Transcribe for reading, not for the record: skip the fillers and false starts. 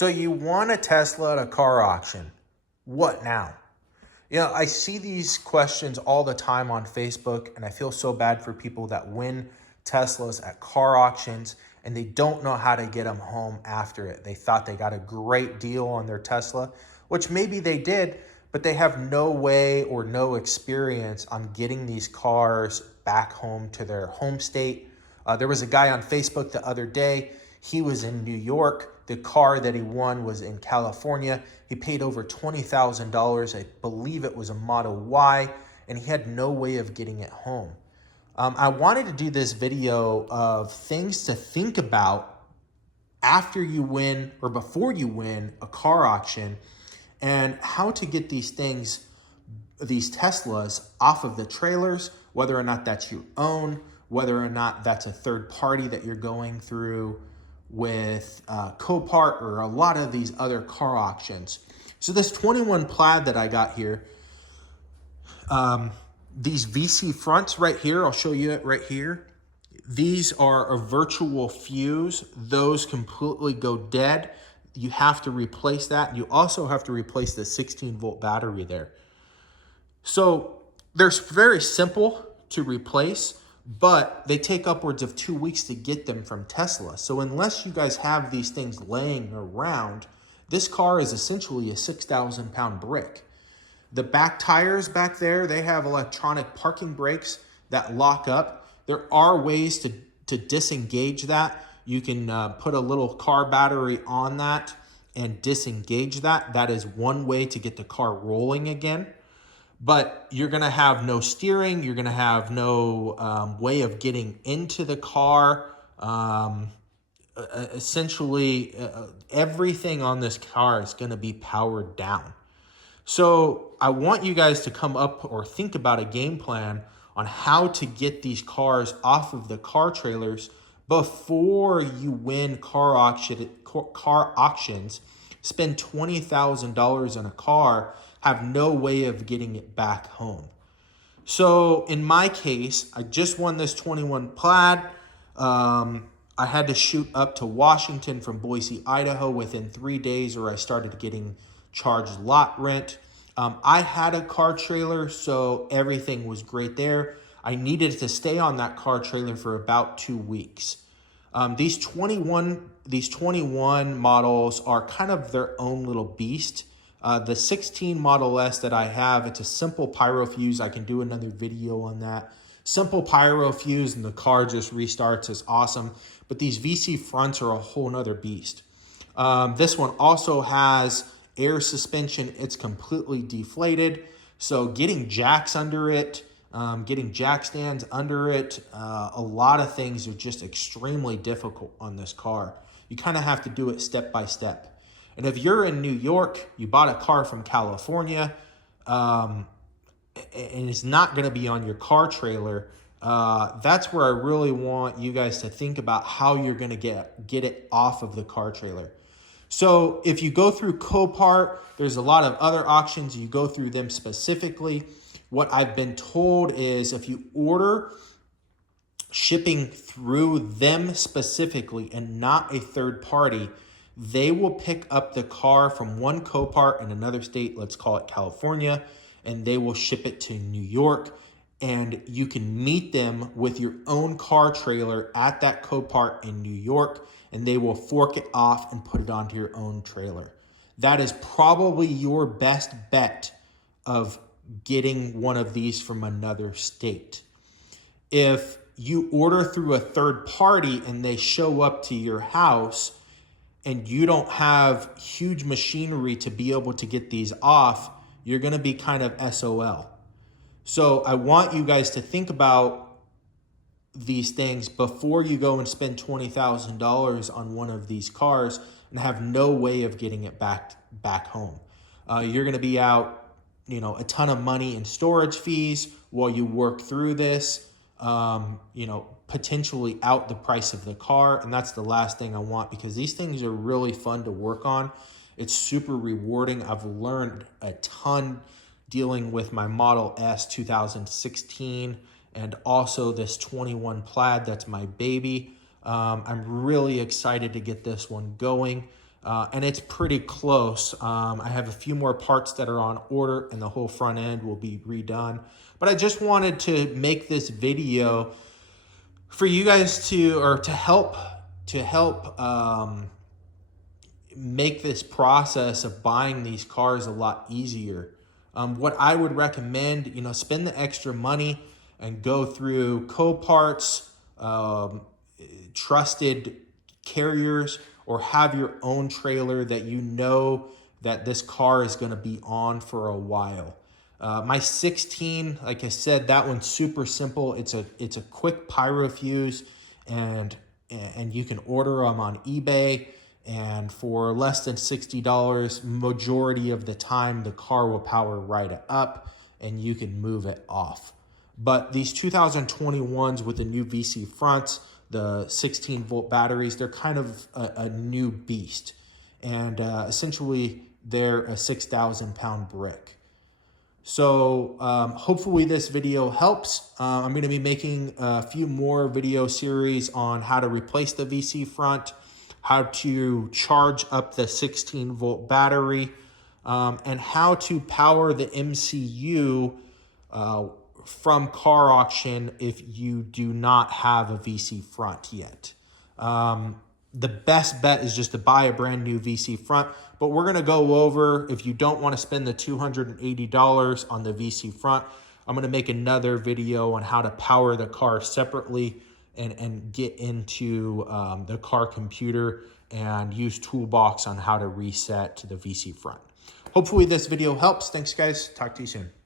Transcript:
So you won a Tesla at a car auction. What now? I see these questions all the time on Facebook, and I feel so bad for people that win Teslas at car auctions and they don't know how to get them home after it. They thought they got a great deal on their Tesla, which maybe they did, but they have no way or no experience on getting these cars back home to their home state. There was a guy on Facebook the other day. He was in New York. The car that he won was in California. He paid over $20,000. I believe it was a Model Y, and he had no way of getting it home. I wanted to do this video of things to think about after you win or before you win a car auction, and how to get these things, these Teslas, off of the trailers, whether or not that's your own, whether or not that's a third party that you're going through with Copart or a lot of these other car auctions. So this 21 Plaid that I got here, these VC fronts right here, I'll show you it right here. These are a virtual fuse. Those completely go dead. You have to replace that. You also have to replace the 16-volt battery there. So they're very simple to replace, but they take upwards of 2 weeks to get them from Tesla. So unless you guys have these things laying around, this car is essentially a 6,000-pound brick. The back tires back there, they have electronic parking brakes that lock up. There are ways to disengage that. You can put a little car battery on that and disengage that. That is one way to get the car rolling again. But you're going to have no steering. You're going to have no way of getting into the car. Essentially, everything on this car is going to be powered down. So I want you guys to come up or think about a game plan on how to get these cars off of the car trailers before you win car auctions. Spend $20,000 on a car, have no way of getting it back home. So in my case, I just won this 21 Plaid. I had to shoot up to Washington from Boise, Idaho within 3 days, or I started getting charged lot rent. I had a car trailer, so everything was great there. I needed to stay on that car trailer for about 2 weeks. These 21 models are kind of their own little beast. The 16 Model S that I have, it's a simple pyro fuse. I can do another video on that. Simple pyro fuse and the car just restarts is awesome. But these VC fronts are a whole nother beast. This one also has air suspension. It's completely deflated. So getting jacks under it, getting jack stands under it, a lot of things are just extremely difficult on this car. You kind of have to do it step by step. And if you're in New York, you bought a car from California, and it's not going to be on your car trailer, that's where I really want you guys to think about how you're going to get it off of the car trailer. So if you go through Copart, there's a lot of other auctions. You go through them specifically. What I've been told is if you order shipping through them specifically and not a third party, they will pick up the car from one Copart in another state, let's call it California, and they will ship it to New York. And you can meet them with your own car trailer at that Copart in New York, and they will fork it off and put it onto your own trailer. That is probably your best bet of getting one of these from another state. If you order through a third party and they show up to your house and you don't have huge machinery to be able to get these off, you're going to be kind of SOL. So I want you guys to think about these things before you go and spend $20,000 on one of these cars and have no way of getting it back home. You're going to be out, a ton of money in storage fees while you work through this. Potentially out the price of the car, and that's the last thing I want, because these things are really fun to work on. It's super rewarding. I've learned a ton dealing with my Model S 2016 and also this 21 Plaid. That's my baby. I'm really excited to get this one going. and it's pretty close. I have a few more parts that are on order, and the whole front end will be redone. But I just wanted to make this video for you guys to help make this process of buying these cars a lot easier. What I would recommend, spend the extra money and go through Coparts, trusted carriers, or have your own trailer that that this car is going to be on for a while. My 16, like I said, that one's super simple. It's a quick pyro fuse, and you can order them on eBay. And for less than $60, majority of the time, the car will power right up and you can move it off. But these 2021s with the new VC fronts, the 16-volt batteries, they're kind of a new beast. And essentially, they're a 6,000-pound brick. So hopefully this video helps. I'm going to be making a few more video series on how to replace the VC front, how to charge up the 16-volt battery, and how to power the MCU from car auction if you do not have a VC front yet. The best bet is just to buy a brand new VC front, but we're going to go over, if you don't want to spend the $280 on the VC front, I'm going to make another video on how to power the car separately and get into the car computer and use Toolbox on how to reset to the VC front. Hopefully this video helps. Thanks, guys. Talk to you soon.